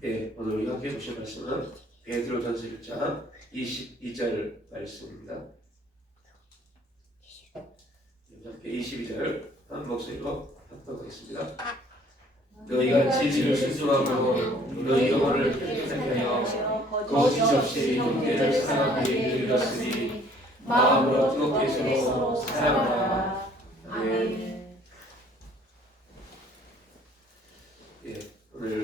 네, 오늘 우리 함께 보실 말씀은 베드로전서 1장 22절 말씀입니다. 함께 22절 한 목소리로 합독하겠습니다. 너희가 진리를 순종하고 너희 영혼을 회개하여 거짓 없이 형제를 사랑하기에 이르렀으니 마음으로 뜨겁게 서로 사랑하라. 아멘. 예, 오늘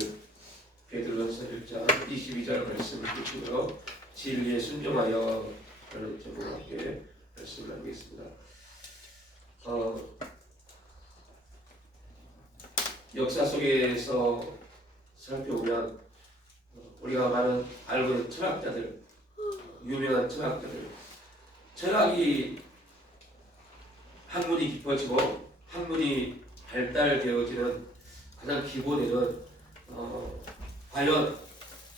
베드로전서 1장 22절 말씀을 듣고요. 진리에 순종하여 라는 제목으로 함께 말씀을 나누겠습니다. 역사 속에서 살펴보면 우리가 많은 알고 있는 철학자들, 유명한 철학자들, 철학이 학문이 깊어지고 학문이 발달되어지는 가장 기본에는 과연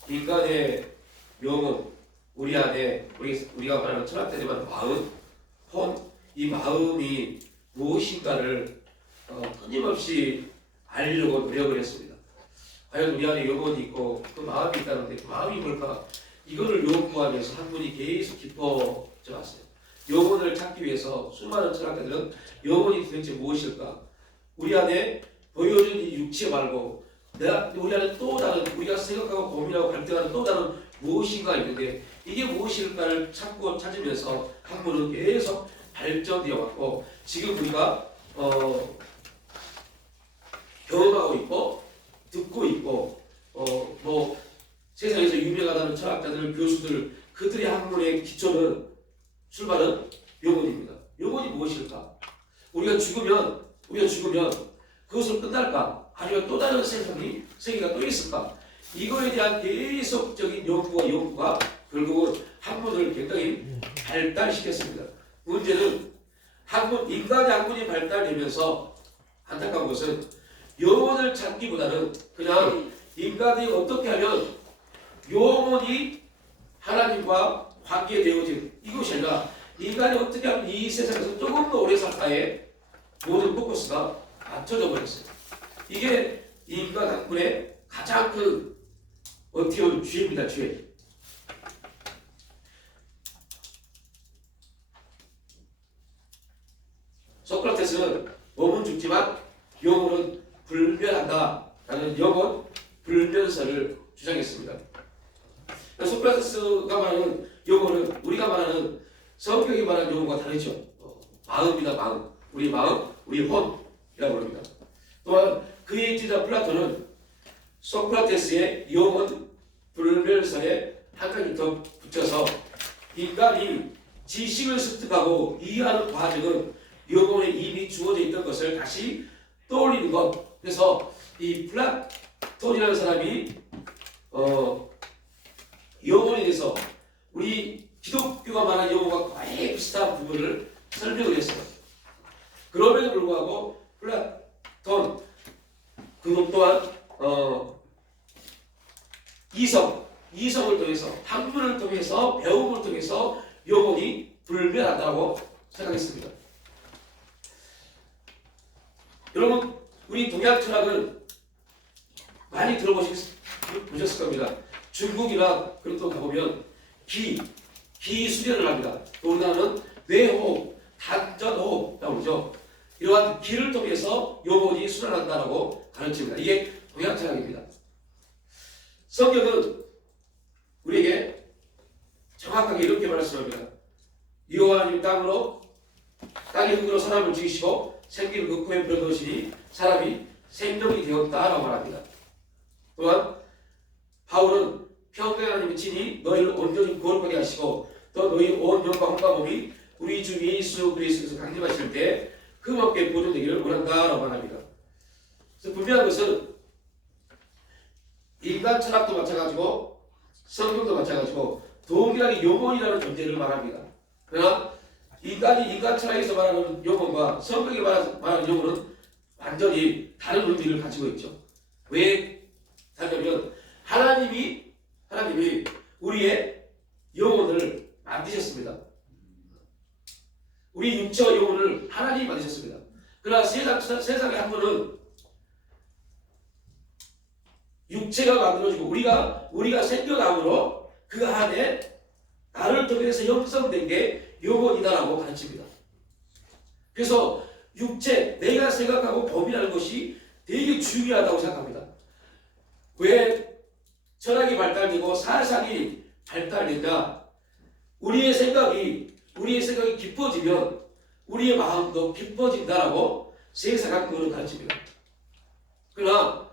인간의 영혼, 우리 안에 우리가 말하는 철학자지만 마음, 이 마음이 무엇인가를 끊임없이 알려고 노력을 했습니다. 과연 우리 안에 영혼이 있고 그 마음이 있다는데 그 마음이 뭘까? 이거를 연구하면서 학문이 계속 깊어져 왔어요. 영혼을 찾기 위해서 수많은 철학자들은 영혼이 도대체 무엇일까? 우리 안에 보여준 이 육체 말고 우리 안에 또 다른 우리가 생각하고 고민하고 갈등하는 또 다른 무엇인가 있는데 이게 무엇일까를 찾으면서 학문은 계속 발전되어 왔고 지금 우리가 경험하고 있고 듣고 있고 뭐 세상에서 유명하다는 철학자들, 교수들 그들의 학문의 기초는 출발은 영혼입니다. 영혼이 무엇일까? 우리가 죽으면 그것으로 끝날까? 아니면 또 다른 세계가 또 있을까? 이거에 대한 계속적인 연구가 결국은 학문을 굉장히 발달시켰습니다. 문제는 인간의 학문이 발달되면서 안타까운 것은 영혼을 찾기보다는 그냥 인간이 어떻게 하면 영혼이 하나님과 관계되어진 이것이 아니라 인간이 어떻게 하면 이 세상에서 조금 더 오래 살까에 모든 포커스가 맞춰져 버렸어요. 이게 인간 학문의 가장 큰 어떻게 보면 죄입니다. 죄. 소크라테스는 몸은 죽지만 영혼은 불멸한다 라는 영혼 불멸설을 주장했습니다. 소크라테스가 말하는 영혼은 우리가 말하는 성경이 말하는 영혼과 다르죠. 마음이다. 마음. 우리 마음, 우리 혼이라고 합니다. 또한 그의 지자 플라톤은 소크라테스의 영혼 불멸설에 한 가지 더 붙여서 인간이 지식을 습득하고 이해하는 과정은 영혼에 이미 주어져 있던 것을 다시 떠올리는 것. 그래서 이 플라톤이라는 사람이 영혼에 대해서 우리 기독교가 말하는 영혼과 거의 비슷한 부분을 설명을 했어요. 그럼에도 불구하고 플라톤 그것 또한 이성을 통해서 학문을 통해서 배움을 통해서 영혼이 불멸하다고 생각했습니다. 여러분 우리 동양 철학은 많이 들어보셨을 겁니다. 중국이나 그런 또 가보면 기수련을 합니다. 또 우리나라는 뇌호흡, 단전호흡이라고 그러죠. 이러한 기를 통해서 영혼이 수련한다라고 가르칩니다. 이게 동양 철학입니다. 성경은 우리에게 정확하게 이렇게 말씀합니다. 여호와 하나님 땅의 흙으로 사람을 지으시고 생기를 그 코에 불어넣으시니 사람이 생명이 되었다라고 말합니다. 또한 바울은 평강의 하나님의 친히 너희를 온전히 거룩하게 하시고 또 너희 온 영과 혼과 몸이 우리 주 예수 그리스도에서 강림하실 때 흠없게 보존되기를 원한다라고 말합니다. 그래서 분명한 것은 인간 철학도 마찬가지고 성경도 마찬가지고 동일하게 영혼이라는 존재를 말합니다. 그러나 인간 철학에서 말하는 영혼과 성경이 말하는 영혼은 완전히 다른 의미를 가지고 있죠. 왜 다르냐면 하나님이 우리의 영혼을 만드셨습니다. 우리 육체와 영혼을 하나님이 만드셨습니다. 그러나 세상의 학문은 육체가 만들어지고 우리가 생겨남으로 그 안에 나를 통해서 형성된 게 영혼이다라고 가르칩니다. 그래서 육체, 내가 생각하고 범이라는 것이 되게 중요하다고 생각합니다. 왜 철학이 발달되고 사상이 발달된다? 우리의 생각이 깊어지면 우리의 마음도 깊어진다라고 세상학 그런 가르칩니다. 그러나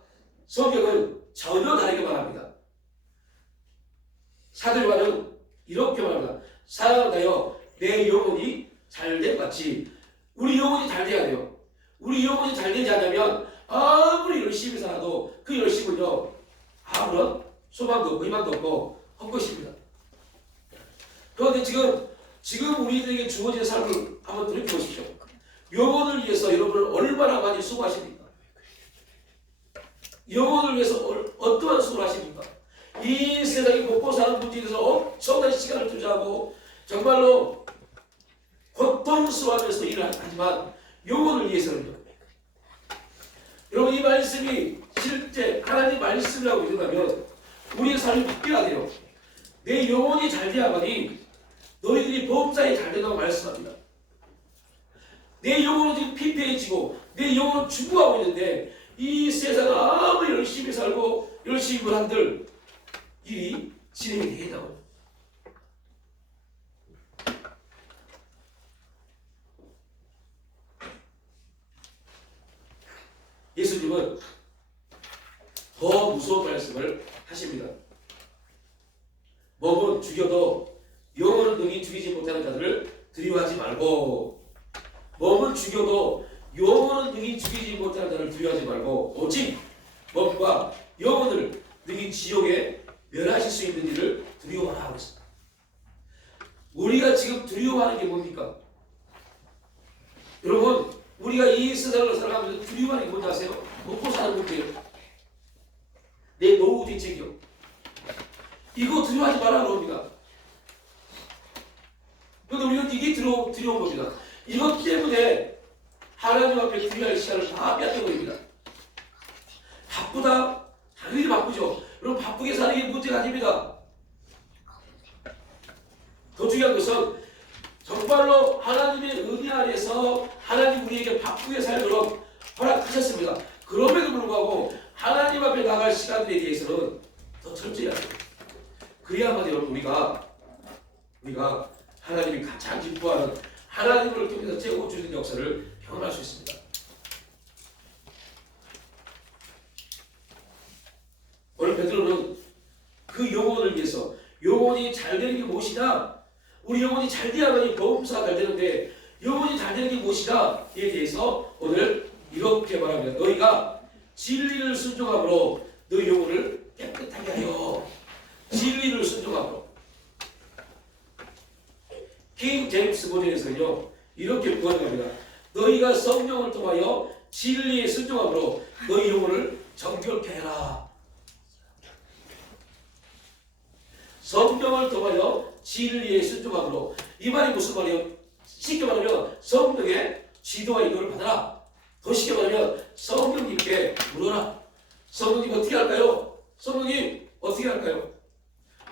성경은 전혀 다르게 말합니다. 사도요한은 이렇게 말합니다. 사랑하여 내 영혼이 잘됨 같이 우리 영혼이 잘 돼야 돼요. 우리 영혼이 잘 되지 않으면 아무리 열심히 살아도 그 열심은요 아무런 소망도 없고 희망도 없고 헛것입니다. 그런데 지금 우리들에게 주어진 삶을 한번 돌이켜보십시오. 영혼을 위해서 여러분은 얼마나 많이 수고하십니까? 영혼을 위해서 어떠한 수고를 하십니까? 이 세상에 먹고 사는 문제에 대해서 엄청난 시간을 투자하고 정말로 고통스러워하면서 일을 하지만 영혼을 위해서는요. 여러분 이 말씀이 실제 하나님 말씀이라고 믿는다면 우리의 삶이 바뀌어야 돼요. 내 영혼이 잘 돼야만이 너희들이 범사에 잘 된다고 말씀합니다. 내 영혼은 지금 피폐해지고 내 영혼은 죽어가고 있는데 이 세상은 아무리 열심히 살고 열심히 한들 일이 진행이 되겠다고. 예수님은 더 무서운 말씀을 하십니다. 몸은 죽여도 영혼은 능히 죽이지 못하는 자들을 두려워하지 말고, 몸은 죽여도 영혼은 능히 죽이지 못하는 자를 두려워하지 말고 오직 몸과 영혼을 능히 지옥에 멸하실 수 있는 일을 두려워하라고 했습니다. 우리가 지금 두려워하는 게 뭡니까? 여러분 우리가 이 세상을 살아가면서 두려워하는 게 뭔지 아세요? 먹고 사는 문제예요. 내 노후 대책이요. 이거 두려워하지 말라는 겁니다. 그런데 우리는 이게 두려운 겁니다. 이것 때문에 하나님 앞에 두려워할 시간을 다 뺏겨버립니다. 바쁘다? 당연히 바쁘죠. 여러분 바쁘게 사는 게 문제가 아닙니다. 더 중요한 것은 정말로 하나님의 은혜 안에서 하나님 우리에게 바쁘게 살도록 허락하셨습니다. 그럼에도 불구하고 하나님 앞에 나갈 시간들에 대해서는 더 철저히 해야 돼요. 그래야만 여러분 우리가 하나님이 가장 기뻐하는 하나님을 통해서 채워주는 역사를 경험할 수 있습니다. 오늘 베드로는 그 영혼을 위해서 영혼이 잘 되는 게 무엇이냐? 우리 영혼이 잘 돼야만이 범사가 잘 되는데 영혼이 잘 되는 게 무엇이냐에 대해서 오늘 이렇게 말합니다. 너희가 진리를 순종함으로 너희 영혼을 깨끗하게 하여. 진리를 순종함으로. 킹 제임스 버전에서는요 이렇게 구원합니다. 너희가 성령을 통하여 진리에 순종함으로 너희 영혼을 정결케 해라. 성령을 통하여 진리에 순종함으로. 이 말이 무슨 말이에요? 쉽게 말하면 성령의 지도와 인도를 받아라. 더 쉽게 말하면 성령님께 물어라. 성령님 어떻게 할까요? 성령님 어떻게 할까요?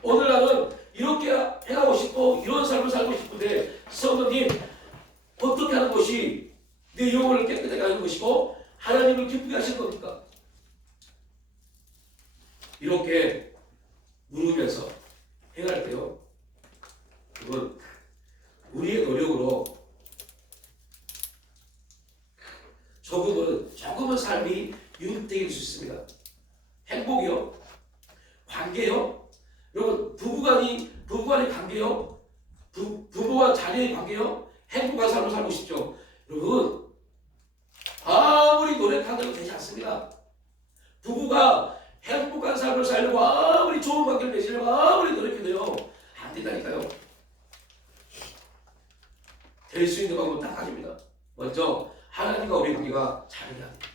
오늘 나는 이렇게 해가고 싶고 이런 삶을 살고 싶은데 성령님 어떻게 하는 것이 내 영혼을 깨끗하게 하는 것이고 하나님을 기쁘게 하시는 겁니까? 이렇게 물으면서 행할 때요 그건 우리의 노력으로 조금은 삶이 유득되게 될 수 있습니다. 행복이요, 관계요, 여러분 부부간의 관계요, 부부와 자녀의 관계요, 행복한 삶을 살고 싶죠. 여러분 아무리 노력하셔도 되지 않습니다. 부부가 행복한 삶을 살려고 아무리 좋은 관계를 맺으려고 아무리 노력해도요 안 된다니까요. 될 수 있는 방법은 딱 가집니다. 먼저 하나님과 우리 관계가 잘 돼야 돼요.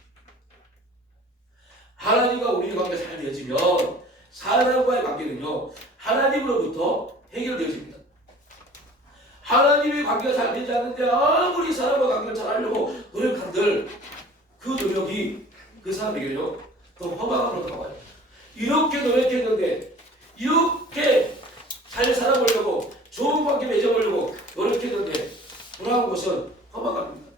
하나님과 우리 관계가 잘 되어지면 사람과의 관계는요 하나님으로부터 해결되어집니다. 하나님의 관계가 잘 되지 않는데 아무리 사람과 관계를 잘 하려고 노력한들 그 노력이 그 사람에게요 또 허망함으로 다가와요. 이렇게 노력했는데, 이렇게 잘 살아보려고, 좋은 관계 맺어보려고 노력했는데 돌아온 것은 허망합니다.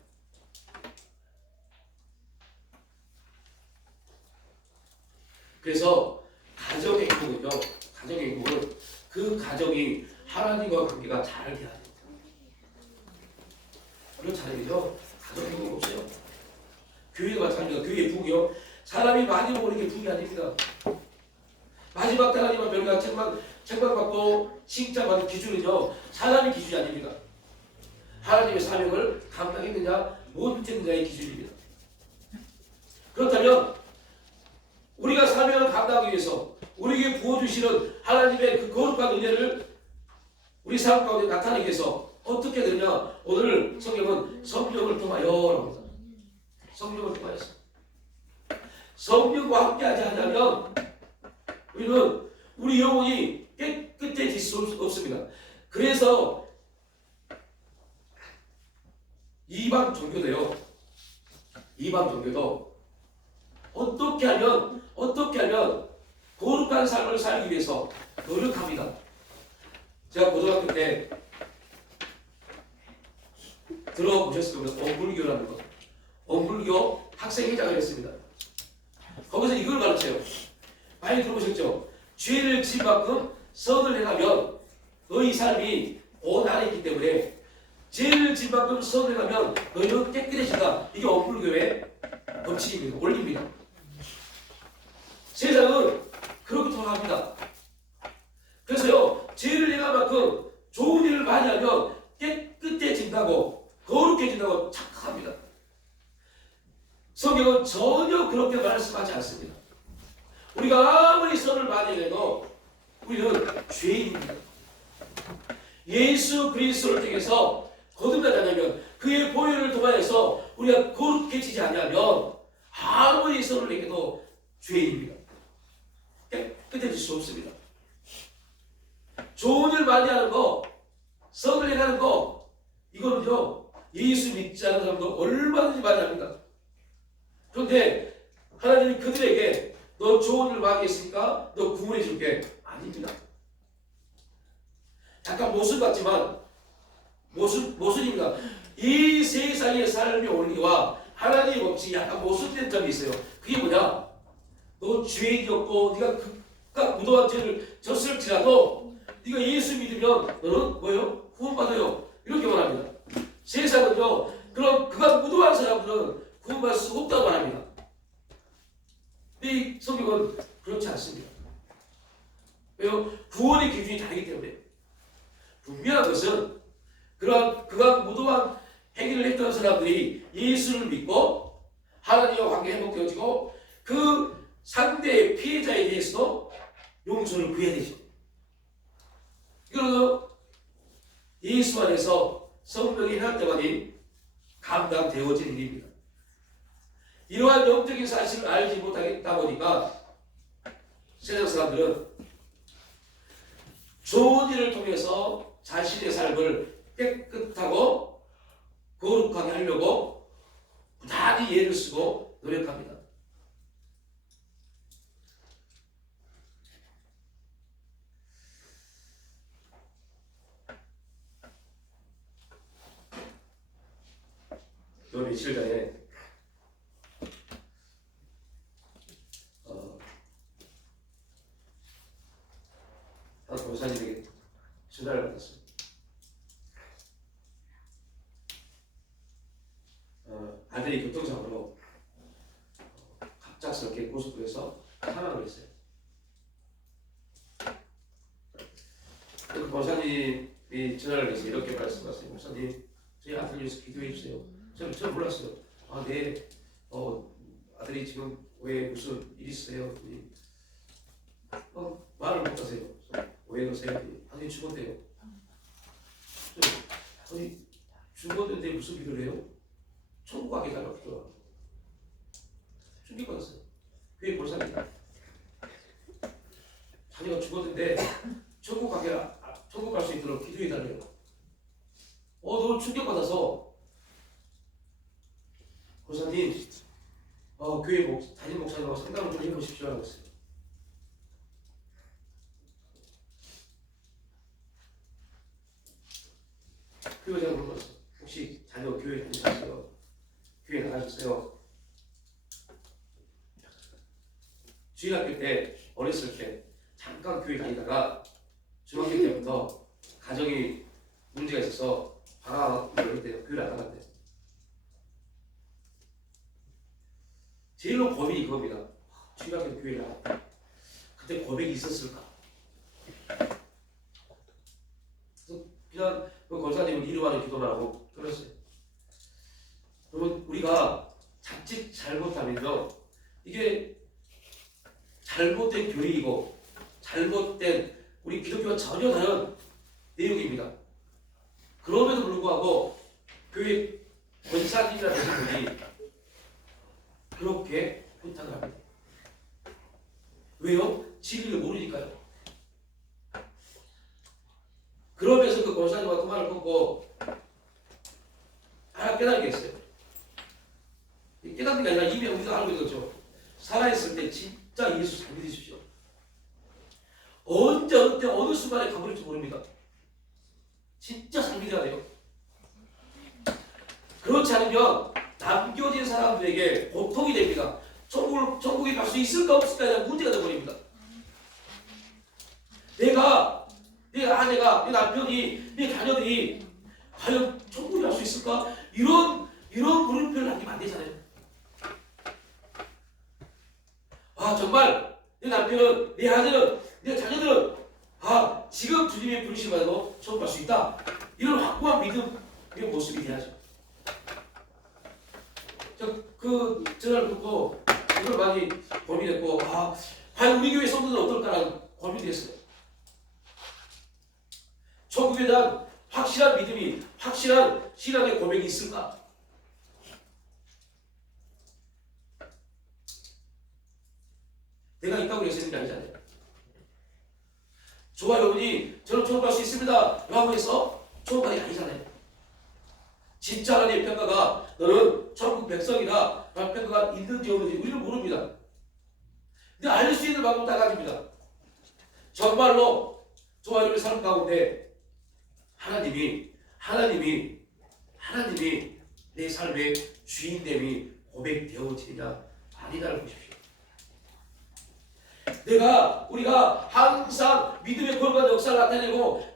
그래서 가정의 행복은요, 가정의 행복은 그 가정이 하나님과 관계가 잘 돼야 됩니다. 그렇잖아요. 가정의 행복 없어요. 교회도 마찬가지입니다. 교회의 부이요, 사람이 많이 모으는 게 부이 아닙니다. 마지막 날 하나님은 별과 책망받고 칭찬받는 기준은요, 사람의 기준이 아닙니다. 하나님의 사명을 감당했느냐 못했느냐의 기준입니다. 그렇다면 우리가 사명을 감당하기 위해서 우리에게 부어주시는 하나님의 그 거룩한 은혜를 우리 삶 가운데 나타내기 위해서 어떻게 되느냐, 오늘 성경은 성령을 통하여라고 합니다. 성령을 통하여서 성령과 함께하지 않으면 우리는 우리 영혼이 깨끗해질 수 없습니다. 그래서 이방 종교도요, 이방 종교도 어떻게 하면 거룩한 삶을 살기 위해서 노력합니다. 제가 고등학교 때 들어보셨을 겁니다. 엄불교라는 거. 엄불교 학생회장을 했습니다. 거기서 이걸 가르쳐요. 많이 들어보셨죠? 죄를 지은 만큼 선을 행하면 너희 삶이 온 안에 있기 때문에 죄를 지은 만큼 선을 행하면 너희는 깨끗해진다. 이게 엄불교의 법칙입니다. 원리입니다. 세상은 그렇게 돌아갑니다. 그래서요, 죄를 행한 만큼 좋은 일을 많이 하면 깨끗해진다고, 거룩해진다고 착각합니다. 성경은 전혀 그렇게 말씀하지 않습니다. 우리가 아무리 선을 많이 해도 우리는 죄인입니다. 예수 그리스도를 통해서 거듭나지 않으면, 그의 보혈을 통하여서 우리가 거룩해지지 않으면 아무리 선을 행해도 죄인입니다. 깨끗해질 수 없습니다. 좋은 일 많이 하는 거, 선을 행하는 거, 이거는요, 예수 믿지 않은 사람도 얼마든지 많이 합니다. 그런데 하나님이 그들에게 너 좋은 일 많이 했으니까 너 구원해 줄게. 아닙니다. 약간 모순 같지만 모순입니다. 이 세상의 삶의 원리와 하나님의 법칙이 약간 모순된 점이 있어요. 그게 뭐냐? 너 죄인이었고 네가 극각 무도한 죄를 졌을지라도 네가 예수 믿으면 너는 뭐예요? 구원받아요. 이렇게 말합니다. 세상은요, 그런 극악 무도한 사람들은 구원받을 수 없다고 말합니다. 근데 이 성경은 그렇지 않습니다. 왜요? 구원의 기준이 다르기 때문에. 분명한 것은 그러한 극악 무도한 행위를 했던 사람들이 예수를 믿고 하나님과 관계 회복되어지고 그 상대의 피해자에 대해서도 용서를 구해야 되죠. 이거는 예수 안에서 성령이 행할 때만이 감당되어지는 일입니다. 이러한 영적인 사실을 알지 못하겠다 보니까 세상 사람들은 좋은 일을 통해서 자신의 삶을 깨끗하고 거룩하게 하려고 부단히 애를 쓰고 노력합니다. 요 며칠 전에 한 권사님에게 전화를 받았어요. 아들이 교통사고로 갑작스럽게 고속도로에서 사망을 했어요. 그 권사님이 전화를 해서 이렇게 말씀하셨어요. 목사님, 저희 아들 위해서 기도해 주세요. 저는 몰랐어요. 네, 아들이 지금 왜 무슨 일이 있어요? 말을 못 하세요. 왜 그러세요? 아들이 죽었대요. 아니, 죽었는데 무슨 기도를 해요? 천국 가게 달라고 기도하고. 충격받았어요. 그게 볼사입니다. 자녀가 죽었는데 천국 갈 수 있도록 기도해 달래요. 너무 충격받아서 고사님, 교회 담임 목사님하고 상담을 좀 해보십시오 하고 했어요. 교회장 물어봤어. 혹시 자녀 교회 다니셨어요? 교회 나가셨어요? 주일학교 때 어렸을 때 잠깐 교회 다니다가 중학교 때부터 가정이 문제가 있어서 방학 어릴 때 교회를 안 나갔대. 제일로 고민이 그겁니다. 주일학교 교회를 나갔다. 그때 고백이 있었을까? 그래서 그냥 그 권사님은 이름하는 기도를 하고 끊었어요. 그러면 우리가 자칫 잘못하면요, 이게 잘못된 교리이고 잘못된 우리 기독교와 전혀 다른 내용입니다. 그럼에도 불구하고 교회 권사님이라는 분이 그렇게 부탁을 합니다. 왜요? 진리를 모르니까요. 그러면서 그 권사님과 그 말을 듣고 하나 깨닫게 했어요. 깨닫는 게 아니라 이미 우리가 알고 있는 거죠. 살아있을 때 진짜 예수 잘 믿으십시오. 언제 어느 때 어느 순간에 가버릴지 모릅니다. 진짜 잘 믿어야 돼요. 그렇지 않으면 남겨진 사람들에게 고통이 됩니다. 천국에 갈 수 있을까 없을까에 대한 문제가 되어버립니다. 내 아내가, 내 남편이, 내 자녀들이 과연 천국에 갈 수 있을까? 이런 물음표를 남기면 안 되잖아요. 아, 정말 내 남편은, 내 아내는, 내 자녀들은 지금 주님의 부르심으로 천국 갈 수 있다. 이런 확고한 믿음의 모습이 돼야죠. 그 전화를 듣고 이걸 많이 고민했고, 과연 우리 교회 성도들은 어떨까라는 고민이 됐어요. 천국에 대한 확실한 믿음이, 확실한 신앙의 고백이 있을까? 내가 있다고 해서 있는 게 아니잖아요. 저와 여러분이 저는 천국 갈 수 있습니다 라고 해서 천국 가는 게 아니잖아요. 진짜 하나님의 평가가 너는 천국 백성이다 라는 평가가 있는지 없는지 우리는 모릅니다. 근데 알 수 있는 방법 다 가집니다. 정말로 저와 여러분의 삶 가운데 하나님이 내 삶의 주인됨이 고백되어지느냐 아니냐를 보십시오. 우리가 항상 믿음의 권고와 역사를 나타내고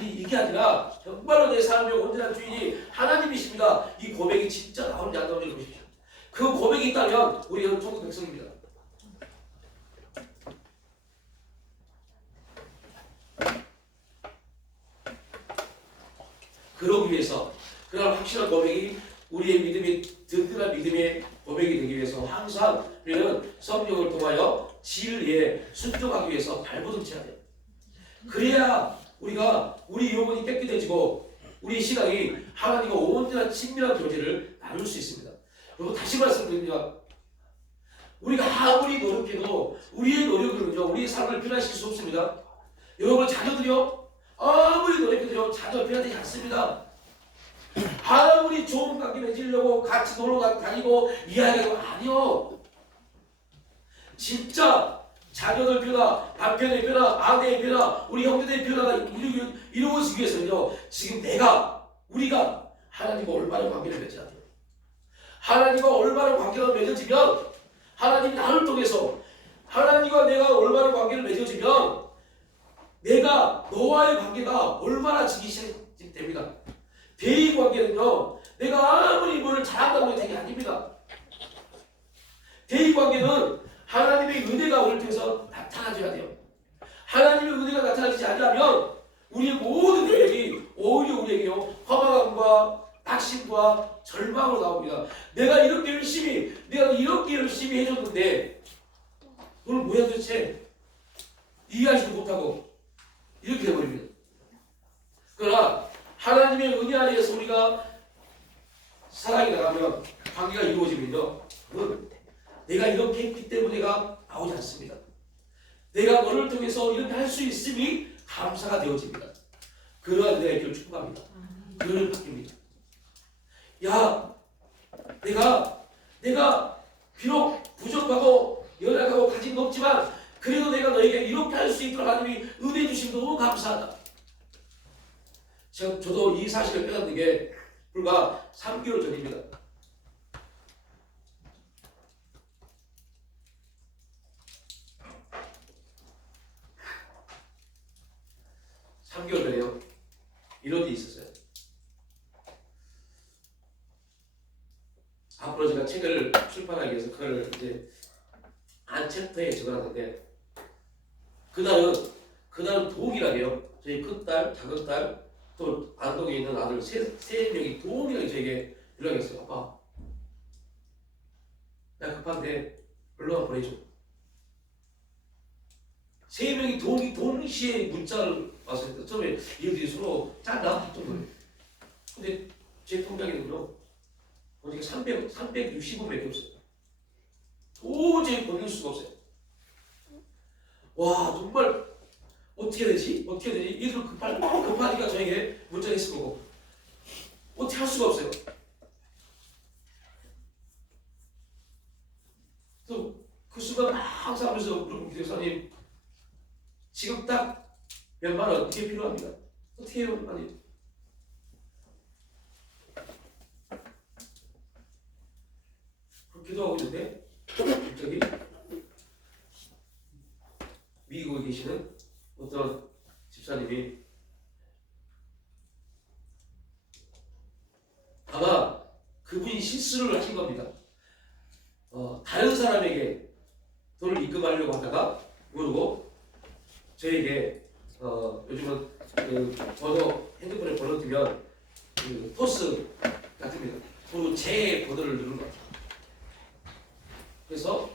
이게 아니라 정말로 내 삶의 온전한 주인이 하나님이십니다. 이 고백이 진짜 나오는지 안 나오는지 보십시오. 그 고백이 있다면 우리는 천국 백성입니다. 그러기 위해서 그런 확실한 고백이 우리의 믿음이 든든한 믿음의 고백이 되기 위해서 항상 우리는 성령을 통하여 진리에 순종하기 위해서 발버둥 쳐야 돼요. 그래야 우리 영혼이 깨끗해지고 우리 신앙이 하나님과 온전한 친밀한 교제를 나눌 수 있습니다. 그리고 다시 말씀드립니다. 우리가 아무리 노력해도 우리의 노력으로는요, 우리의 삶을 변화시킬 수 없습니다. 여러분 자녀들이요, 아무리 노력해도 자녀 변화되지 않습니다. 아무리 좋은 관계 맺으려고 같이 놀러 다니고 이야기하고 아니요. 진짜 자녀들 변화, 남편의 변화, 아내의 변화, 우리 형제들의 변화가 이루어지기 위해서는요, 지금 우리가 하나님과 올바른 관계를 맺어야 돼요. 하나님과 올바른 관계가 맺어지면, 하나님이 나를 통해서 하나님과 내가 올바른 관계를 맺어지면 내가 너와의 관계가 얼마나 시작됩니다. 대의 관계는요, 내가 아무리 뭐를 잘한다고 되는 게 아닙니다. 대의 관계는 하나님의 은혜가 우리를 통해서 나타나줘야 돼요. 하나님의 은혜가 나타나지 않으면 우리의 모든 노력이 오히려 우리에게요, 허망함과 낙심과 절망으로 나옵니다. 내가 이렇게 열심히 해줬는데 그걸 뭐야 도대체 이해하지도 못하고 이렇게 돼버립니다. 그러나 하나님의 은혜 안에서 우리가 사랑이 나가면, 관계가 이루어지면요, 그건 내가 이렇게 했기 때문에가 나오지 않습니다. 내가 너를 통해서 이렇게 할 수 있음이 감사가 되어집니다. 그러한 내가 축복합니다. 그를 바뀝니다. 내가 비록 부족하고 연약하고 가진 거 없지만 그래도 내가 너에게 이렇게 할 수 있도록 하나님이 은혜 주심 너무 감사하다. 저도 이 사실을 깨닫는 게 불과 3개월 전입니다. 3개월 전에요. 이런 일이 있었어요. 앞으로 제가 책을 출판하기 위해서 그걸 이제 한 챕터에 적어놨는데 그날은 동일하게요. 저희 큰딸, 작은딸, 또 안동에 있는 아들 세 명이 동일하게 저에게 연락했어요. 아빠, 나 급한데 얼른 보내줘. 세 명이 동시에 문자를 왔을 때 처음에 이들이 서로 짠다 정도예요. 근데 제 통장에는요, 어디가 360원밖에 없어요. 도저히 버릴 수가 없어요. 와, 정말 어떻게 되지? 이들 급하니까 저에게 문자가 있을 거고 어떻게 할 수가 없어요. 그래서 그 순간 항상 하면서 물어보고 기도사님, 지금 딱 몇만 원 어떻게 필요합니다. 어떻게 해요? 아니, 그렇게 기도하고 있는데 갑자기 미국에 계시는 어떤 집사님이 아마 그분이 실수를 하신 겁니다. 다른 사람에게 돈을 입금하려고 하다가 모르고 저에게 요즘은 번호 핸드폰에 번호 뜨면 그 토스 같은 거 그리고 제 번호를 누르는 것 같아요. 그래서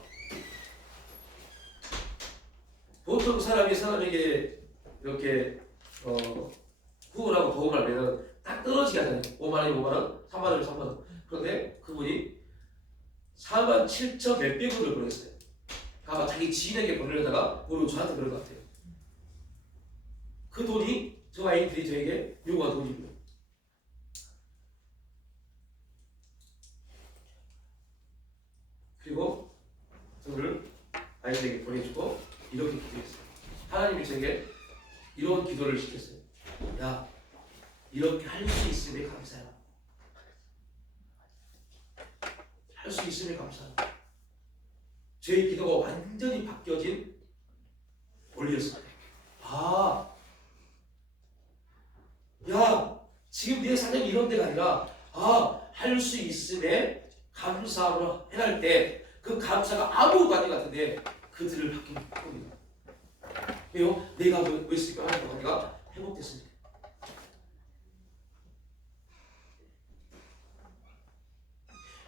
보통 사람에게 이렇게 후원하고 도움을 하면 딱 떨어지게 하잖아요. 5만 원이면 5만 원, 3만 원이면 3만 원. 그런데 그분이 4만 7천 몇백 원을 보냈어요. 아마 자기 지인에게 보내려다가 모르고 저한테 그런 것 같아요. 그 돈이 저 아이들이 저에게 요구한 돈입니다. 그리고 저를 아이들에게 보내주고 이렇게 기도했어요. 하나님이 저에게 이런 기도를 시켰어요. 야, 이렇게 할 수 있음에 감사해라. 할 수 있음에 감사하라. 제 기도가 완전히 바뀌어진 원리였어요. 아, 야, 지금 내 사정이 이런 데가 아니라 할 수 있음에 감사하라 해할 때 그 감사가 아무것도 아닌 것 같은데 그들을 바뀐 겁니다. 왜요? 내가 뭐 했을까 하는 거 내가 회복됐으니까.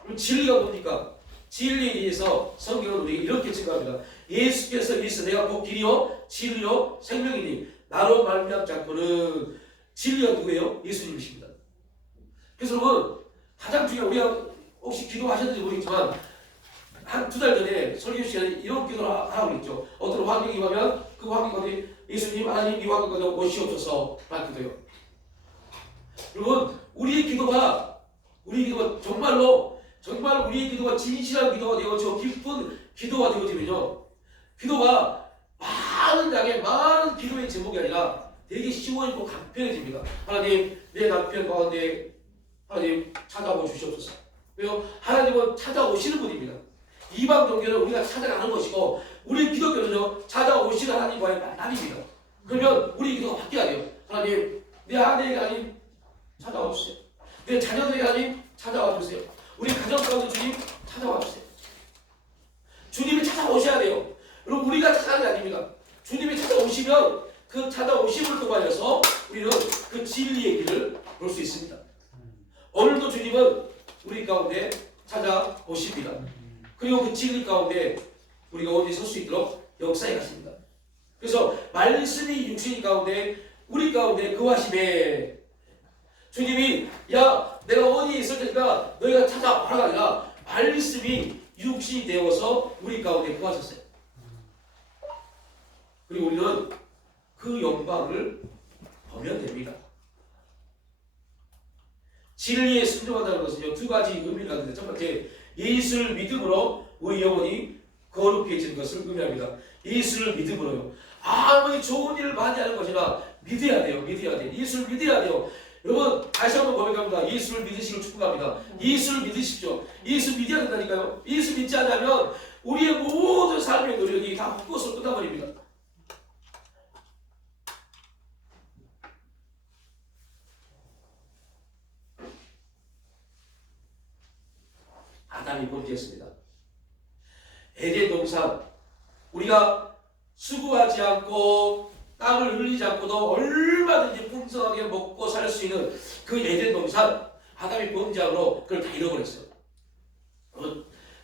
그럼 진리가 뭡니까? 진리에 의해서 성경은 우리에게 이렇게 증거합니다. 예수께서 이르시되 내가 곧 길이요 진리요 생명이니 나로 말미암지 않고는 진리가 누구예요? 예수님이십니다. 그래서 여러분 가장 중요한 우리가 혹시 기도하셨는지 모르겠지만 한 두 달 전에 설교 시간에 이런 기도를 하라고 했죠. 어떤 환경이 오면 그 환경 가운데 예수님 하나님 이 환경 가운데 오시옵소서 라는 기도요. 여러분 우리의 기도가 정말로 정말 우리의 기도가 진실한 기도가 되어지고 기쁜 기도가 되어지면요, 기도가 많은 양의 많은 기도의 제목이 아니라 되게 쉬워지고 간편해집니다. 하나님 내 남편 가운데 하나님 찾아오 주시옵소서. 왜요? 하나님은 찾아오시는 분입니다. 이방 종교는 우리가 찾아가는 것이고 우리 기독교는요 찾아오시는 하나님과의 만남입니다. 그러면 우리 기도가 바뀌어야 돼요. 하나님 내 아내에게 하나님 찾아와 주세요. 내 자녀들에게 하나님 찾아와 주세요. 우리 가정 가운데 주님 찾아와 주세요. 주님이 찾아오셔야 돼요. 여러분 우리가 찾아가는 게 아닙니다. 주님이 찾아오시면 그 찾아오심을 통하여서 우리는 그 진리의 길을 볼 수 있습니다. 오늘도 주님은 우리 가운데 찾아오십니다. 그리고 그 진리 가운데 우리가 어디 설 수 있도록 역사해 가십니다. 그래서 말씀이 육신 가운데 우리 가운데 거하심에 주님이 야 내가 어디에 있을 테니까 너희가 찾아와라가 아니라 말씀이 육신이 되어서 우리 가운데 거하셨어요. 그리고 우리는 그 영광을 보면 됩니다. 진리에 순종한다는 것은요 두 가지 의미를 가지는데 첫 번째 예수를 믿음으로 우리 영혼이 거룩해지는 것을 의미합니다. 예수를 믿음으로요. 아무리 좋은 일을 많이 하는 것이나 믿어야 돼요. 믿어야 돼. 예수를 믿어야 돼요. 여러분 다시 한번 고백합니다. 예수를 믿으시길 축복합니다. 예수를 믿으십시오. 예수 믿어야 된다니까요. 예수 믿지 않으면 우리의 모든 삶의 노력이 다 헛것으로 끝나버립니다. 아담이 범죄했습니다. 에덴 동산 우리가 수고하지 않고 땀을 흘리지 않고도 얼마든지 풍성하게 먹고 살 수 있는 그 에덴 동산 아담이 범죄함으로 그걸 다 잃어버렸어요.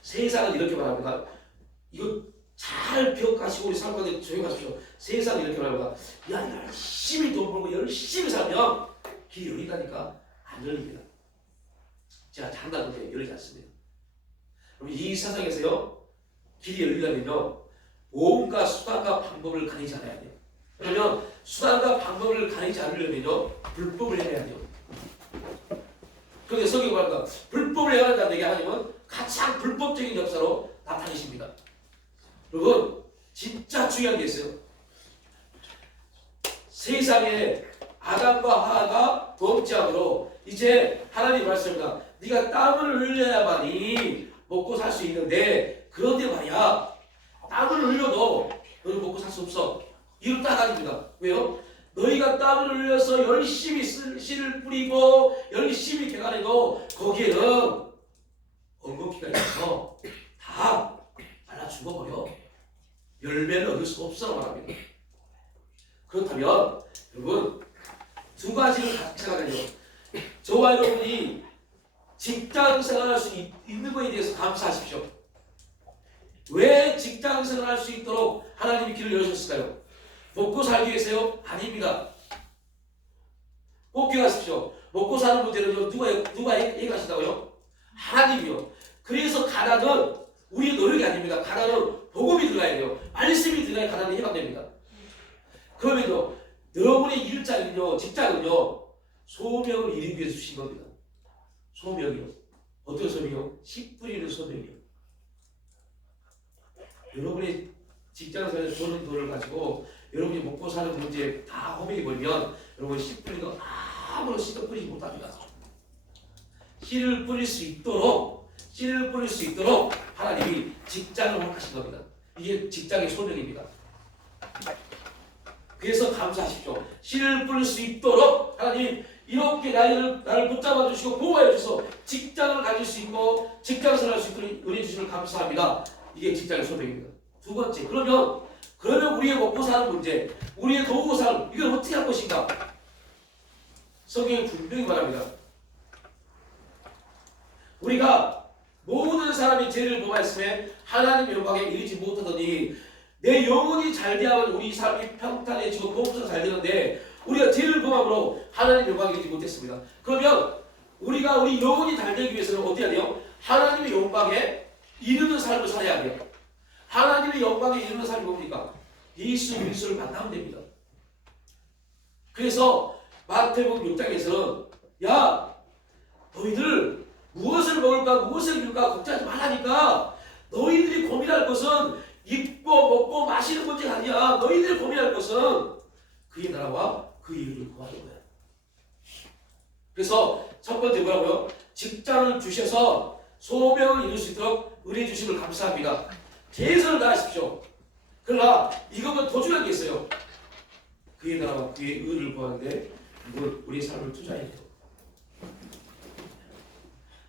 세상은 이렇게 말합니다. 이거 잘 기억하시고 우리 사람들 조용하십시오. 세상은 이렇게 말합니다. 야 열심히 돈 벌고 열심히 살면 길이 열린다니까 안 열립니다. 제가 장담하는데 열리지 않습니다. 이 세상에서요 길이 열리려면요 온갖 수단과 방법을 가리지 않아야 돼요. 그러면 수단과 방법을 가리지 않으려면요 불법을 행해야 돼요. 그런데 성경이 말합니다. 불법을 행하는 자에게 하나님은 가장 불법적인 역사로 나타내십니다. 여러분 진짜 중요한 게 있어요. 세상에 아담과 하와가 범죄함으로 이제 하나님 말씀입니다. 네가 땀을 흘려야만이 먹고 살 수 있는데 그런데 말이야 땀을 흘려도 너는 먹고 살 수 없어. 이로 따가집니다. 왜요? 너희가 땀을 흘려서 열심히 씨를 뿌리고 열심히 개간해도 거기에는 엉겅퀴가 있어서 다 말라 죽어버려. 열매를 얻을 수 없어 말합니다. 그렇다면 여러분 두 가지를 같이 생각해요. 저와 여러분이 직장 생활할 수 있는 것에 대해서 감사하십시오. 왜 직장 생활할 수 있도록 하나님이 길을 열으셨을까요? 먹고 살기 위해서요? 아닙니다. 꼭 기억하십시오. 먹고 사는 문제는 누가 해결하신다고요? 하나님이요. 그래서 가난은 우리의 노력이 아닙니다. 가난은 복음이 들어가야 돼요. 말씀이 들어가야 가난이 해방됩니다. 그러면요 여러분의 일자리는요 직장은요 소명을 이루기 위해서 주신 겁니다. 소명이요. 어떤 소명이요? 씨 뿌리는 소명이요. 여러분이 직장에서 버는 돈을 가지고 여러분이 먹고 사는 문제에 다 허맥이 걸면 여러분 씨 뿌리는 거 아무런 씨도 뿌리지 못합니다. 씨를 뿌릴 수 있도록 하나님이 직장을 허락하신 겁니다. 이게 직장의 소명입니다. 그래서 감사하십시오. 씨를 뿌릴 수 있도록 하나님 이렇게 나를 붙잡아 주시고 보호해 주셔서 직장을 가질 수 있고 직장생활 할 수 있도록 은혜 주심을 감사합니다. 이게 직장의 소명입니다. 두 번째, 그러면 우리의 먹고 사는 문제, 우리의 도구 삶 이걸 어떻게 할 것인가? 성경이 분명히 말합니다. 우리가 모든 사람이 죄를 범하였음에 하나님의 영광에 이르지 못하더니 내 영혼이 잘 되면 우리 삶이 평탄해지고 무엇보다 잘 되는데 우리가 죄를 범함으로 하나님의 영광에 이르지 못했습니다. 그러면 우리가 우리 영혼이 잘 되기 위해서는 어떻게 해야 돼요? 하나님의 영광에 이르는 삶을 살아야 돼요. 하나님의 영광에 이르는 삶이 뭡니까? 예수 그리스도를 만나면 됩니다. 그래서 마태복음 6장에서는 야 너희들 무엇을 먹을까 무엇을 입을까 걱정하지 말라니까 너희들이 고민할 것은 입고 먹고 마시는 문제가 아니야. 너희들이 고민할 것은 그의 나라와 그의 의를 구하는 거야. 그래서 첫 번째 뭐라고요? 직장을 주셔서 소명을 이룰 수 있도록 은혜 주심을 감사합니다. 최선을 다하십시오. 그러나 이것은 더 중요한 게 있어요. 그의 나라와 그의 의를 구하는데 이걸 우리의 삶을 투자해야 돼요.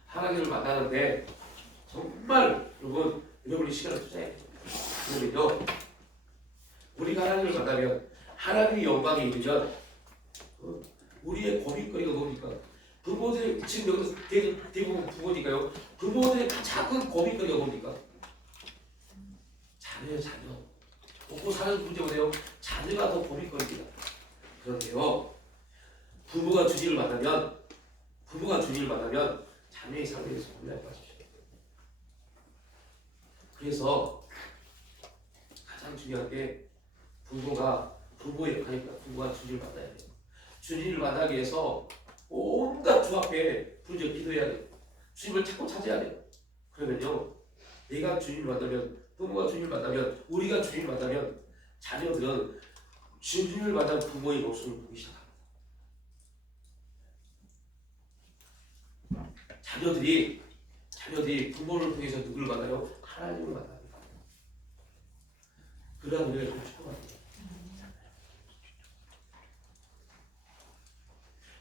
하나님을 만나는데 정말 여러분이 시간을 투자해야 돼요. 그러면요 우리가 하나님을 만나면 하나님의 영광에 이르면 우리의 고민거리가 뭡니까? 부모들의 지금 여기서 대부분 부모니까요. 부모들의 가장 큰 고민거리가 뭡니까? 자녀. 먹고 사는 문제보다요. 자녀가 더 고민거리입니다. 그런데요. 부모가 주님을 만나면 자녀의 삶에 대해서 고민할 것 같아요. 그래서 가장 중요한 게 부모의 역할입니다. 부모가 주님을 만나야 돼요. 주님을 만나기 위해서 온갖 주 앞에 부르짖어 기도해야 돼요. 주님을 자꾸 찾아야 돼요. 그러면요, 내가 주님을 만나면, 부모가 주님을 만나면, 우리가 주님을 만나면 자녀들은 주님을 만난 부모의 모습을 보기 시작합니다. 자녀들이 부모를 통해서 누구를 만나요? 하나님을 만납니다. 그러한 우리가 좀 축복합니다.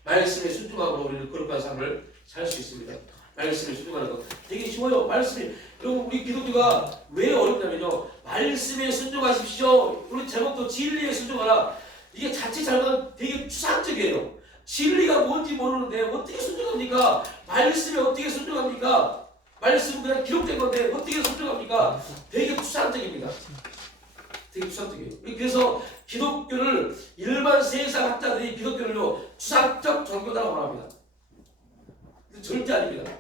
말씀에 순종함으로 우리는 거룩한 삶을 살 수 있습니다. 말씀에 순종하는 것 되게 쉬워요. 말씀이 여러분 우리 기독교가 왜 어렵냐면요. 말씀에 순종하십시오. 우리 제목도 진리에 순종하라. 이게 자칫 잘못하면 되게 추상적이에요. 진리가 뭔지 모르는데 어떻게 순종합니까? 말씀에 어떻게 순종합니까? 말씀은 그냥 기록된 건데 어떻게 순종합니까? 되게 추상적입니다. 되게 추상적이에요. 그래서 기독교를 일반 세상 학자들이 기독교를요 추상적 종교다라고 말합니다. 절대 아닙니다.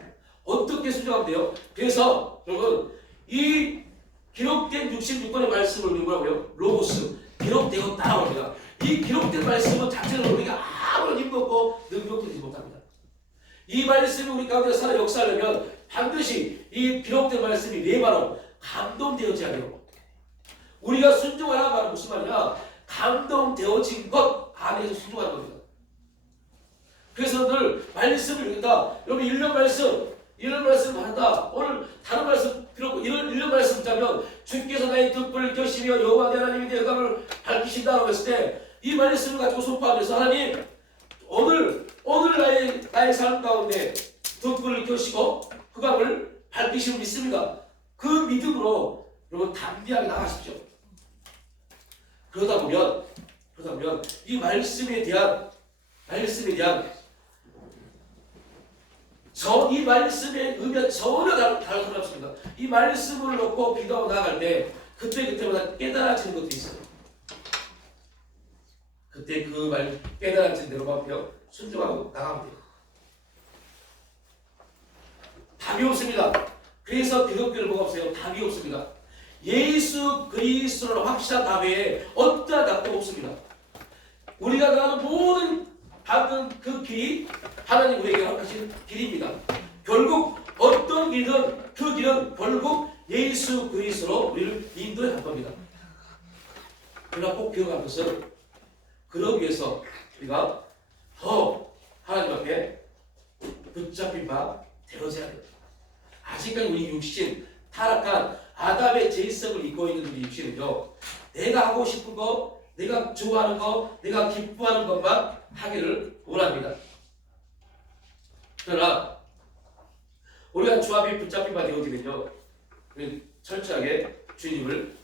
어떻게 순종하면 돼요? 그래서 여러분 이 기록된 66권의 말씀을 우리 뭐라고요? 로고스 기록되었다라고 합니다. 이 기록된 말씀은 자체로 우리가 아무런 힘도 없고 능력도 되지 못합니다. 이 말씀이 우리 가운데 살아 역사하려면 반드시 이 기록된 말씀이 내 바로 감동되어져야 돼요. 우리가 순종하라 말은 무슨 말이냐? 감동되어진 것 안에서 순종하는 겁니다. 그래서 늘 말씀을 읽는다. 여러분 1년 말씀 한다. 오늘 다른 말씀 필요 이런 1년 말씀 붙자면 주께서 나의 등불을 켜시며 여호와 내 하나님이 내 영광을 밝히신다라고 했을 때 이 말씀을 가지고 선포하면서 하나님 오늘 나의 삶 가운데 등불을 켜시고 흑암을 밝히심을 믿습니다. 그 믿음으로 여러분 담대하게 나가십시오. 그러다 보면 이 말씀에 대한 이 말씀의 의미가 전혀 다른 건 없습니다. 이 말씀을 놓고 기도하고 나아갈 때 그때마다 깨달아지는 것도 있어요. 그때 그 말 깨달아진 대로만 순종하고 나가면 돼요. 답이 없습니다. 그래서 기독교를 뭐가 없어요? 답이 없습니다. 예수 그리스도를 확실한 답 외에 어떠한 답도 없습니다. 우리가 나가는 모든 받는 그 길이 하나님 우리에게 허락하신 길입니다. 결국 어떤 길이든 그 길은 결국 예수 그리스도로 우리를 인도해 갈 겁니다. 그러나 꼭 기억할 것은 그러기 위해서 우리가 더 하나님 앞에 붙잡힌 바 되어져야 됩니다. 아직까지 우리 육신 타락한 아담의 죄성을 입고 있는 우리 육신은요, 내가 하고 싶은 거, 내가 좋아하는 거, 내가 기뻐하는 것만 하기를 원합니다. 그러나 우리가 주 앞에 붙잡힌 바 되어지면요, 철저하게 주님을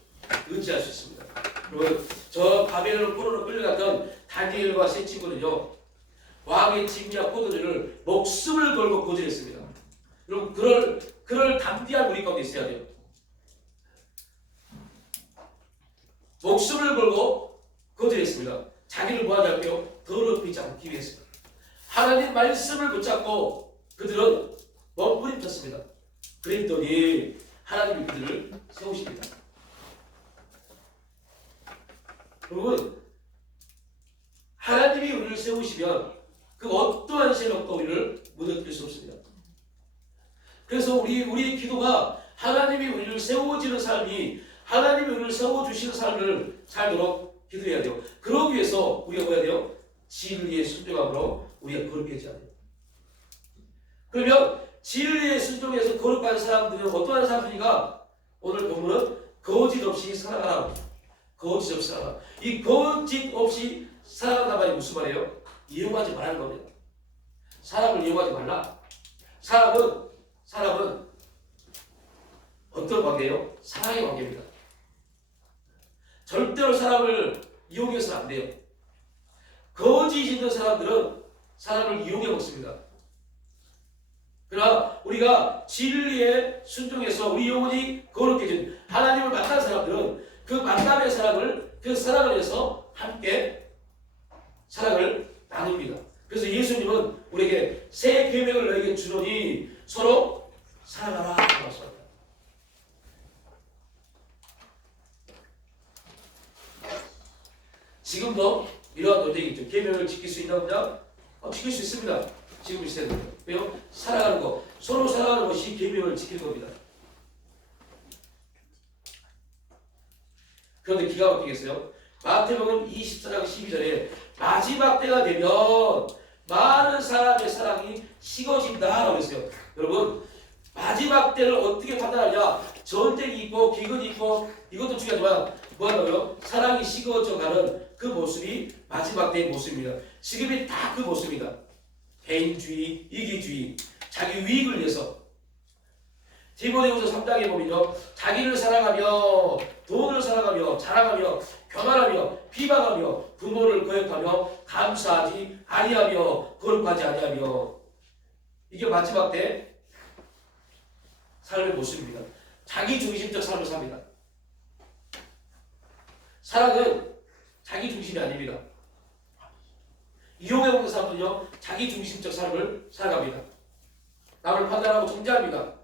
의지할 수 있습니다. 그리고 저 바벨론 포로로 끌려갔던 다니엘과 세 친구는요, 왕의 짐이나 포도주를 목숨을 걸고 고지했습니다. 여러분 그럴 담대한 우리 가운데 있어야 돼요. 목숨을 걸고 거절했습니다. 자기를 뭐하지 않고요? 더럽히지 않기 위해서. 하나님 말씀을 붙잡고 그들은 몸부림쳤습니다. 그랬더니 하나님이 그들을 세우십니다. 여러분, 하나님이 우리를 세우시면 그 어떠한 세력도 우리를 무너뜨릴 수 없습니다. 그래서 우리의 기도가 하나님이 우리를 세워지는 삶이 하나님이 우리를 세워주시는 삶을 살도록 기도해야 돼요. 그러기 위해서 우리가 뭐 해야 돼요? 진리의 순종함으로 우리가 거룩해져야 돼요. 그러면 진리의 순종에서 거룩한 사람들은 어떠한 사람들인가? 오늘 본문은 거짓 없이 살아가라. 거짓 없이 살아가라. 이 거짓 없이 살아간다는 말이 무슨 말이에요? 이용하지 말라는 겁니다. 사람을 이용하지 말라. 사람은 어떤 관계예요? 사랑의 관계입니다. 절대로 사람을 이용해서는 안 돼요. 거짓 있는 사람들은 사람을 이용해 먹습니다. 그러나 우리가 진리에 순종해서 우리 영혼이 거룩해진 하나님을 만난 사람들은 그 만남의 사랑을 그 사랑을 위해서 함께 사랑을 나눕니다. 그래서 예수님은 우리에게 새 계명을 너에게 주노니 서로 사랑하라 라고 말씀합니다. 지금도 이러한 논쟁이 있죠. 계명을 지킬 수 있나 없냐? 지킬 수 있습니다. 지금 이 시대는. 왜요? 사랑하는 것, 서로 사랑하는 것이 계명을 지키는 겁니다. 그런데 기가 막히겠어요. 마태복음 24장 12절에 마지막 때가 되면 많은 사람의 사랑이 식어진다라고 했어요. 여러분, 마지막 때를 어떻게 판단하냐? 전쟁이 있고 기근이 있고 이것도 중요하지만 뭐하고요? 사랑이 식어져가는 그 모습이 마지막 때의 모습입니다. 지금이 다 그 모습입니다. 개인주의, 이기주의, 자기 유익을 위해서. 디모데후서 3장에 보면요, 자기를 사랑하며 돈을 사랑하며 자랑하며 교만하며 비방하며 부모를 거역하며 감사하지 아니하며 거룩하지 아니하며, 이게 마지막 때 삶의 모습입니다. 자기 중심적 삶을 삽니다. 사랑은 자기 중심이 아닙니다. 이용해먹는 사람들은요, 자기 중심적 삶을 살아갑니다. 남을 판단하고 정죄합니다.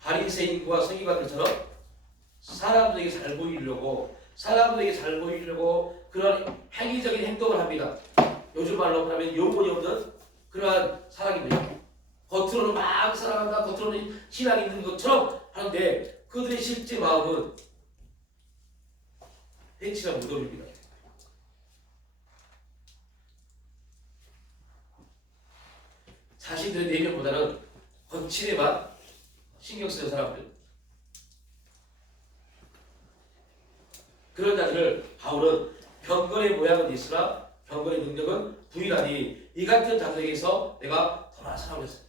바리새인과 서기관들처럼 사람들에게 잘 보이려고 그런 행위적인 행동을 합니다. 요즘 말로 하면 영혼이 없는 그러한 사랑입니다. 겉으로는 막 사랑한다, 겉으로는 신앙이 있는 것처럼 하는데 그들의 실제 마음은 회칠한 무덤입니다. 자신들의 내면보다는 거칠에만 신경 쓰는 사람들, 그런 자들을 바울은 병거의 모양은 있으나 병거의 능력은 부인하니 이 같은 자들에게서 내가 돌아서라고 했어요.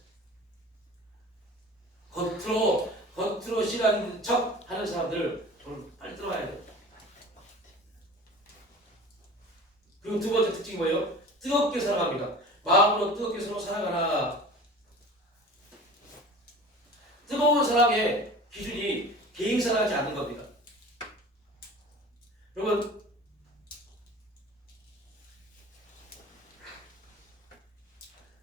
겉으로 신앙 있는 척 하는 사람들 좀 빨리 들어가야 돼요. 그리고 두 번째 특징이 뭐예요? 뜨겁게 사랑합니다. 마음으로 뜨겁게 서로 사랑하라. 뜨거운 사랑의 기준이 개인 사랑하지 않는 겁니다. 여러분,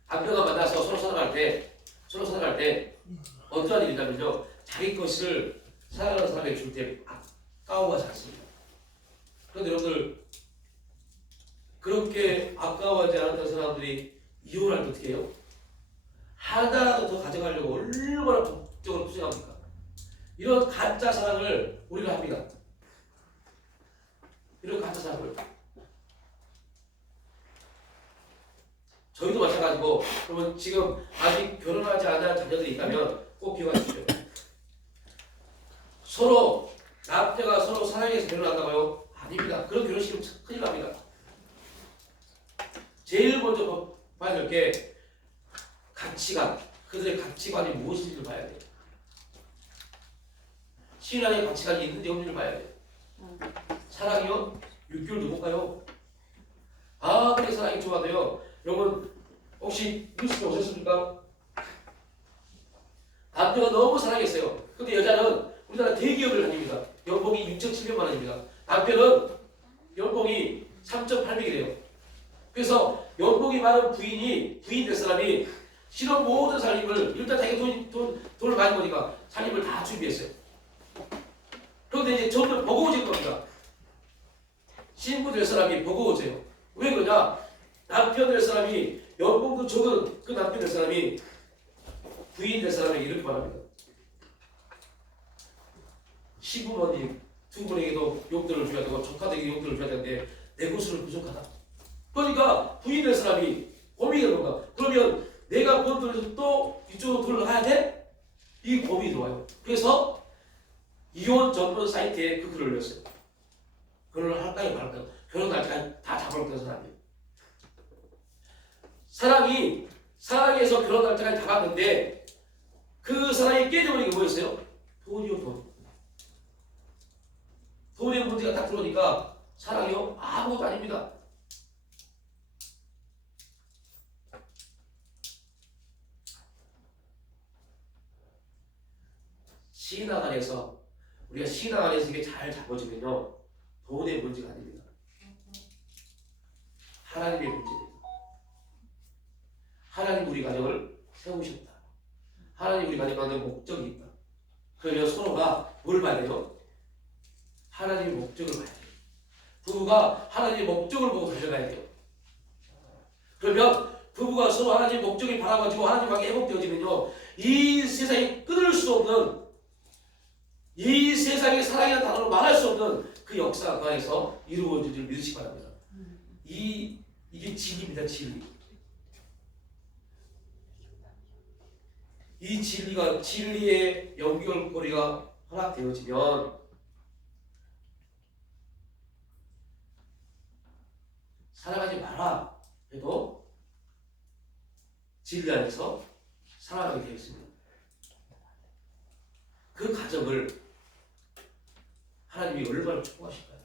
남편과 만나서 서로 사랑할 때 어떠한 일이 있냐면요, 자기 것을 사랑하는 사람에게 줄 때 아까워하지 않습니다. 그런데 여러분들, 그렇게 아까워하지 않았던 사람들이 이혼할 때 어떻게 해요? 하나라도 더 가져가려고 얼마나 적극적으로 투쟁합니까? 이런 가짜 사랑을 우리가 합니다. 이런 가짜 사랑을. 저희도 마찬가지고, 그러면 지금 아직 결혼하지 않은 자녀들이 있다면 꼭 기억하십시오. 서로 남자가 서로 사랑해서 결혼한다고요? 아닙니다. 그런 결혼식은 큰일 납니다. 제일 먼저 봐야 될 게 가치관, 그들의 가치관이 무엇인지를 봐야 돼요. 신앙의 가치관이 있는지 없는지를 봐야 돼요. 사랑이요? 6개월도 못 가요. 아무리 사랑이 좋아도요. 여러분, 혹시 뉴스에 오셨습니까? 남자가 너무 사랑했어요. 근데 여자는 우리나라 대기업을 다닙니다. 연봉이 6,700만 원입니다. 남편은 연봉이 3,800이래요. 그래서 연봉이 많은 부인 될 사람이 실업 모든 살림을, 일단 자기 돈을 많이 버니까 살림을 다 준비했어요. 그런데 이제 점점 버거워질 겁니다. 신부 될 사람이 버거워져요. 왜 그러냐? 남편 될 사람이, 연봉도 적은 그 남편 될 사람이 부인 될 사람에게 이렇게 말합니다. 시부모님 두 분에게도 용돈을 줘야 되고 조카들에게 용돈을 줘야 되는데 내 것으로 부족하다. 그러니까 부인 될 사람이 고민이 되는 건가? 그러면 내가 번 돈에서 또 이쪽으로 돈을 가야 돼? 이 고민이 들어와요. 그래서 이혼 전문 사이트에 그 글을 올렸어요. 결혼을 할까요 말까요? 결혼 날짜까지 다 잡아놓던 사람이에요. 사랑해서 결혼 날짜까지 잡았는데 그 사랑이 깨져버린 게 뭐였어요? 돈이요, 돈. 돈의 문제가 딱 들어오니까 사랑이요? 아무것도 아닙니다. 신앙 안에서, 우리가 신앙 안에서 이게 잘 잡아지면요, 돈의 문제가 아닙니다. 하나님의 문제입니다. 하나님 우리 가정을 세우셨다. 하나님 우리 가정 가운데 목적이 있다. 그러면 서로가 뭘 봐야 돼요? 하나님의 목적을 봐야 돼요. 부부가 하나님의 목적을 보고 가져가야 돼요. 그러면 부부가 서로 하나님의 목적을 바라봐주고 하나님과 회복되어지면요, 이 세상에 끊을 수 없는, 이 세상 세상에 사랑이라는 단어로 말할 수 없는 그 역사가 그 안에서 이루어질 줄 믿으시기 바랍니다. 이게 진리입니다. 진리. 이 진리의 연결고리가 허락되어지면 사랑하지 마라 해도 진리 안에서 살아가게 되어 있습니다. 그 가정을 하나님이 얼마나 축복하실까요?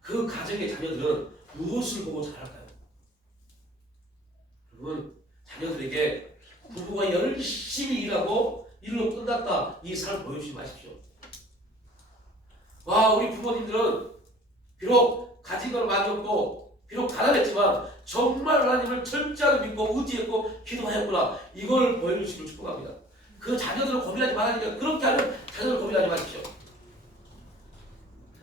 그 가정의 자녀들은 무엇을 보고 자랄까요? 여러분, 자녀들에게 부부가 열심히 일하고 일로 끝났다 이 삶을 보여주지 마십시오. 와, 우리 부모님들은 비록 가진 걸 많이 없고 비록 가난했지만 정말 하나님을 철저하게 믿고 의지했고 기도하였구나, 이걸 보여주시길 축복합니다. 그 자녀들을 고민하지 말아야 돼요. 그렇게 하면 자녀를 고민하지 마십시오.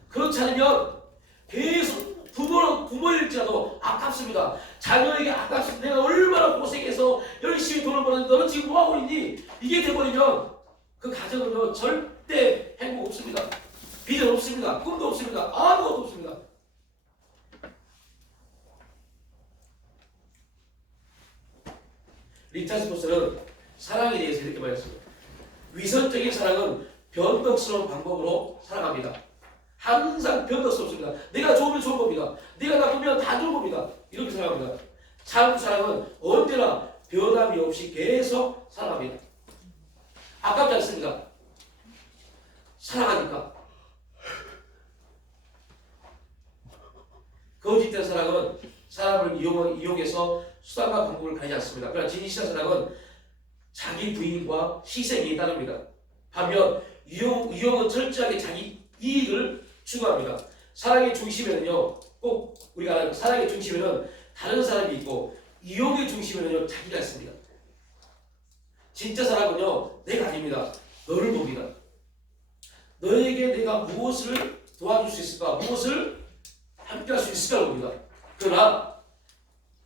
그렇지 않으면 계속 부모일지라도 아깝습니다. 자녀에게 아깝습니다. 내가 얼마나 고생해서 열심히 돈을 버는데 너는 지금 뭐하고 있니? 이게 돼버리면 그 가정은요 절대 행복 없습니다. 비전 없습니다. 꿈도 없습니다. 아무것도 없습니다. 리차드 포스는 사랑에 대해서 이렇게 말했습니다. 위선적인 사랑은 변덕스러운 방법으로 사랑합니다. 항상 변덕스럽습니다. 내가 좋으면 좋은 겁니다. 내가 나쁘면 다 좋은 겁니다. 이렇게 생각합니다. 참 사랑은 언제나 변함이 없이 계속 사랑합니다. 아깝지 않습니다. 사랑하니까. 거짓된 사랑은 사람을 이용해서 수단과 방법을 가리지 않습니다. 그러나 진실한 사랑은 자기 부인과 희생이 따릅니다. 반면 유용은 철저하게 자기 이익을 추구합니다. 사랑의 중심에는요, 꼭 우리가 아는 사랑의 중심에는 다른 사람이 있고 이용의 중심에는요 자기가 있습니다. 진짜 사랑은요 내가 아닙니다. 너를 봅니다. 너에게 내가 무엇을 도와줄 수 있을까, 무엇을 함께할 수 있을까 봅니다. 그러나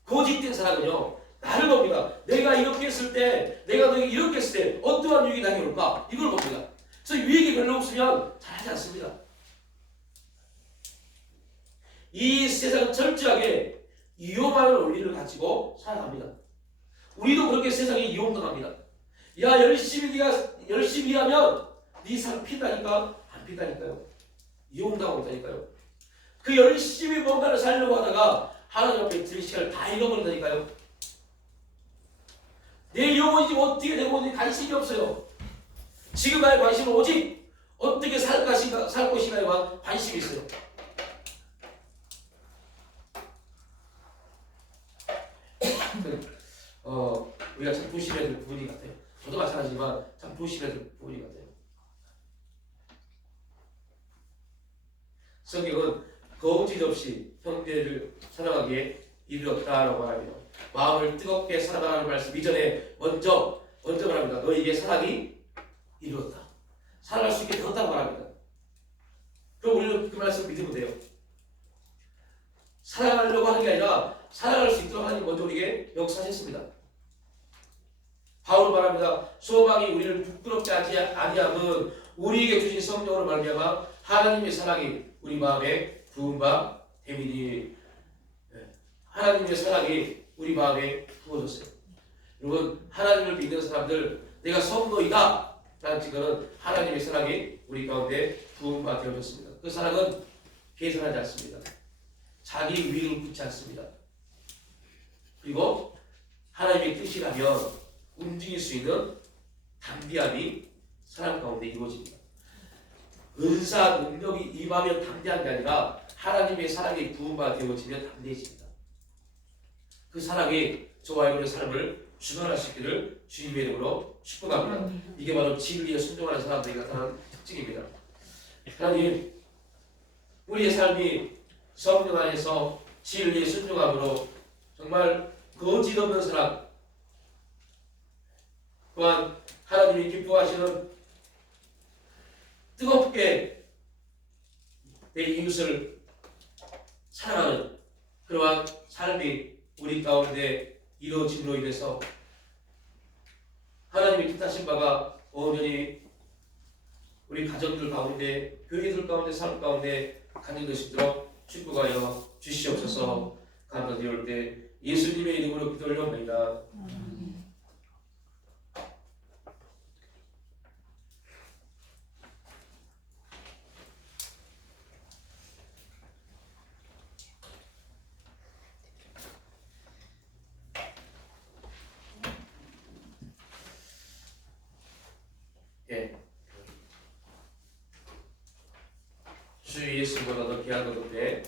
거짓된 사랑은요 나를 봅니다. 내가 이렇게 했을 때, 내가 너에게 이렇게 했을 때 어떠한 유익이 나게 올까, 이걸 봅니다. 그래서 유익이 별로 없으면 잘하지 않습니다. 이 세상은 철저하게 이용하는 원리를 가지고 살아갑니다. 우리도 그렇게 세상에 이용당합니다. 야, 네가 열심히 하면 네 상 핀다니까? 안 핀다니까요. 이용당하고 있다니까요. 그 열심히 뭔가를 살려고 하다가 하나님 앞에 드릴 시간을 다 잃어버린다니까요. 내 영혼이 지금 어떻게 되고 있는지 관심이 없어요. 지금 나의 관심은 오직 어떻게 살 것인가에만 관심이 있어요. 우리가 참 조심해야 될 부분이 같아요. 저도 마찬가지지만 참 조심해야 될 부분이 같아요. 성경은 거짓 없이 형제를 사랑하기에 이르렀다라고 말합니다. 마음을 뜨겁게 사랑하라는 말씀 이전에 먼저 말합니다. 너에게 사랑이 이르렀다. 사랑할 수 있게 되었다고 말합니다. 그럼 우리는 그 말씀을 믿으면 돼요. 사랑하려고 하는 게 아니라 사랑할 수 있도록 하나님 먼저 우리에게 역사하셨습니다. 바울은 말합니다. 소망이 우리를 부끄럽게 하지 아니함은 우리에게 주신 성령으로 말미암아 하나님의 사랑이 우리 마음에 부은 바 됨이니. 하나님의 사랑이 우리 마음에 부어졌어요. 여러분, 하나님을 믿는 사람들, 내가 성도이다 라는 증거는 하나님의 사랑이 우리 가운데 부은 바 되어졌습니다. 그 사랑은 계산하지 않습니다. 자기 위를 붙지 않습니다. 그리고 하나님의 뜻이라면 움직일 수 있는 담대함이 사랑 가운데 이루어집니다. 은사, 능력이 임하면 담대한 게 아니라 하나님의 사랑이 부은 바 되어지면 담대해집니다. 그 사랑이 저와 여러분의 삶을 주관할 수 있기를 주님의 이름으로 축복합니다. 이게 바로 진리에 순종하는 사람들이 나타나는 특징입니다. 하나님, 우리의 삶이 성령 안에서 진리에 순종함으로 정말 거짓 없는 사랑, 또한 하나님이 기뻐하시는 뜨겁게 내 이웃을 사랑하는 그러한 삶이 우리 가운데 이루어짐으로 인해서 하나님이 뜻하신 바가 온전히 우리 가정들 가운데, 교회들 가운데, 삶 가운데 가진 것이 있도록 축복하여 주시옵소서. 감사드릴 때 예수님의 이름으로 기도 올려옵니다. 예. 주 예수보다도 귀한 것 없네.